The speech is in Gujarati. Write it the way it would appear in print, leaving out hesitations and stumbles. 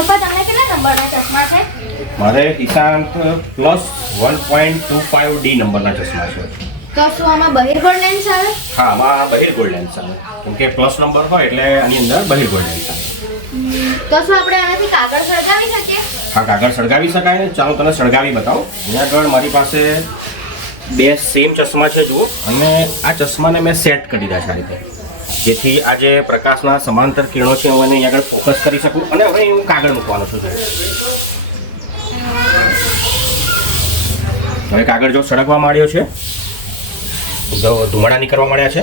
પપ્પા તમને કેટલા નંબરના ચશ્મા છે? મારે ઈશાંત પ્લસ 1.25D નંબરના ચશ્મા છે. તો શું આમાં બહિર્ગોળ લેન્સ આવે? હા, આમાં બહિર્ગોળ લેન્સ આવે. કેમ કે પ્લસ નંબર હોય એટલે આની અંદર બહિર્ગોળ લેન્સ આવે. તો શું આપણે આનાથી કાગળ સળગાવી શકીએ? હા, કાગળ સળગાવી શકાય ને. ચાલો તને સળગાવી બતાવો. અહીંયા આગળ મારી પાસે બે સેમ ચશ્મા છે જુઓ, અને આ ચશ્માને મેં સેટ કરી દીધા છે આ રીતે, જેથી આ જે પ્રકાશના સમાંતર કિરણો છે હું એને અહીંયા આગળ ફોકસ કરી શકું. અને હવે હું કાગળ મૂકવાનો છું. હવે કાગળ જો સળગવા માંડ્યો છે, જો ધુમાડા નીકળવા માંડ્યા છે.